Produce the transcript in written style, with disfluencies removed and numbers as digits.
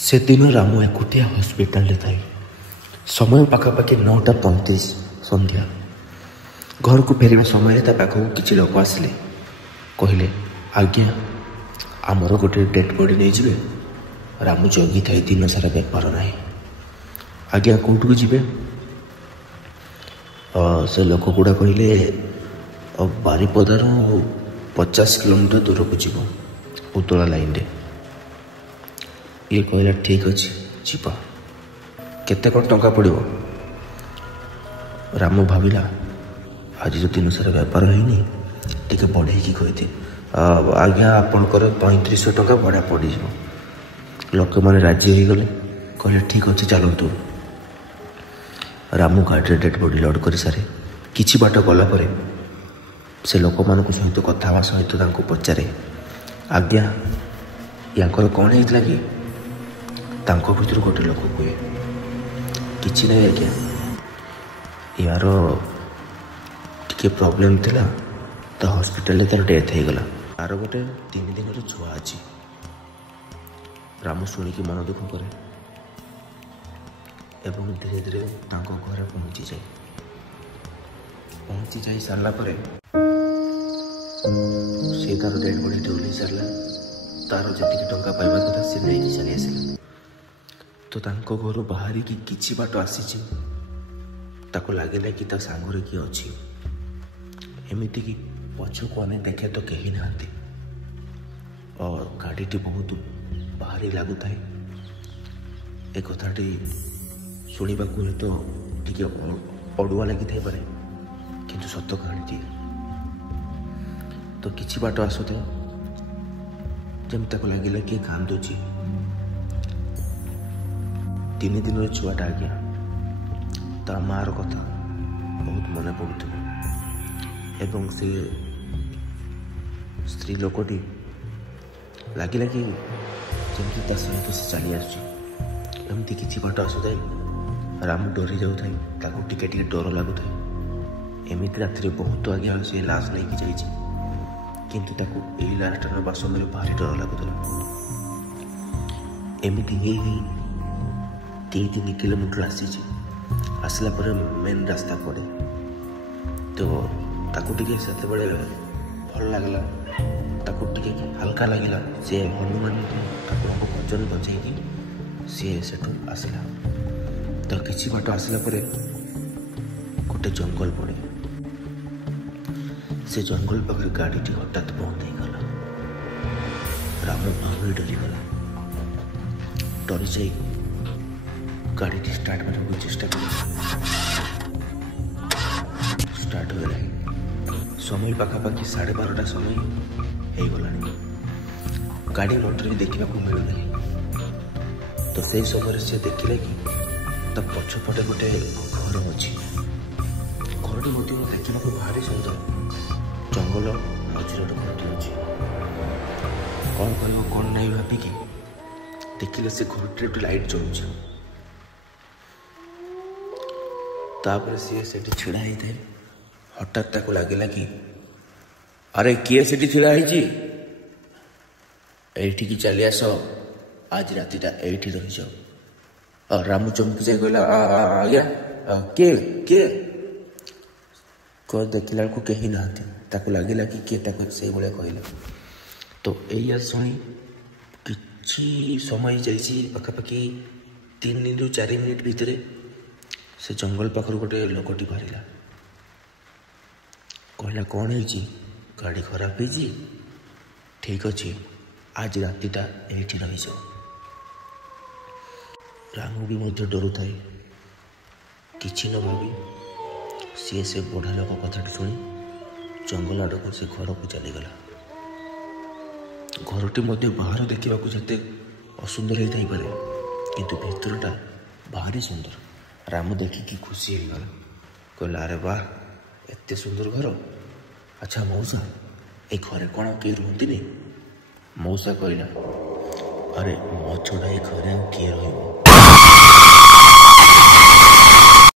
से दिन रामू एकुटिया हॉस्पिटल थाए। समय पाखापाखि 9:35 संध्या। घर को फेरवा समय पाखक किसी लोक आसिले कहले, आज्ञा आमर गोटे डेड बॉडी नहीं जाए। रामू जगी थाई दिन सारा बेपार ना। आज्ञा कौट को जीवे? से लोक गुड़ा कहले बारिपदार 50 किलोमीटर दूर को जीव उतला लाइन रे। ये कहला ठीक अच्छे जीवा। केते कौन टंका पड़ो? रामू भाविला आज जो दिन सारा बेपार होनी टे बढ़े कहते आज्ञा आपणकर 3500 टंका भड़ा पड़ जाव। लोक मैंने राजी हो गले, कहले ठीक अच्छे चलतु। रामू गाड़ी डेड बॉडी लोड कर सारे किछि बाट गला पर से लोक मान सहित कथा सहित पचारे, आज्ञा याकर कौन होता कि भर गोटे लोक कहे कि ना आज्ञा यार टे प्रोब्लेम थिला तो हॉस्पिटल तार डेथ हो गला। तार गोटे 3 दिन छुआ अच्छी। रामू शुणिकी मन दुख करे एवं धीरे धीरे घर पहुँची जा सारा पर से तार डेड बॉडी ओल्लई सारा। तार जी टंका पाइबा कथा से नहीं चली आसला। तो घर बाहर की किछि बाट आसी लगे कि सांगरे किए अच्छी। एमती कि पछक अने देखे तो कहीं ना और गाड़ीटी बहुत बाहरी लगुता है। ए कथाटी शुणा हुए तो टे अड़ुआ लगी पारे किंतु सत कहानी। तो किछि बाट आसुते जमी लगे किए कांदुची। 3 दिन छुआटा आज्ञा ता मार कथा बहुत मन पड़ुथिବ एवं से स्त्री लोकटी लगे कि जमी ता सहित से चली आमती किसी बाट आसुए राम डरी जाऊे टिके टिके डर लगुए। एमती राति बहुत आज्ञा से लाश नहीं जाइए किंतु ताको यही लास्ट नवा समय भारी डर लगुला। एमती 3 किलोमीटर आसला पर मेन रास्ता पड़े तो ताको टिके से भल लगला। ताको टिके हल्का लगिला से हनुमान ठाकुर को भजन बजाई सी से आसला। तो किसी बाट आसला पर गोटे जंगल पड़े। से जंगल पाखे गाड़ीटी हठात बंद हो गला। रामू भावी डरीगला। डरी जा गाड़ी स्टार्ट करने को चेष्टा कर स्टार्ट हो गला। समय पाखापाखि 12:30 समय हो गला। गाड़ी मोटर भी देखा मिलूना। तो से समय से देखिले कि पछपटे गोटे घर अच्छी। घरटी देखा भारी सुंदर। जंगल मझे गोटे घरटी अच्छी। कौन कह कौन नहीं भाविकी देखिले से घरटी गोटे लाइट जलुची। तापर सी से छिड़ा होता है। हठात ताको लगे कि अरे किए से छिड़ा होठी चली आस आज रातिटा एठी रही जाओ। और रामू चमकी जाए कहला आज्ञा किए किए कह देखला को कहीं ना लगे कि किए से भाया कहला। तो या शुणी कि समय जाइए पाखापाखि 3 ରୁ 4 मिनिट भितर से जंगल पाखर गोटे लोकटी बाहरला। कहला कौन है गाड़ी खराब है? ठीक अच्छे आज रातिटा एठी रही जाओ। रामू भी मध्य डरू थाए किछि न भावी सी से बुढ़ा लोक कथा शुणी जंगल आड़ को से घर को चलीगला। घरटी मध्य बाहर देखा जिते असुंदर होता पारे किंतु भितरटा भारी सुंदर। रामू देखिकी खुशी हो गला। कहला अरे वाह एते सुंदर घर। अच्छा मौसा ए घरे कौन किए रुहति नहीं? मौसा कहला अरे मो छड़ा ए घरे किए रही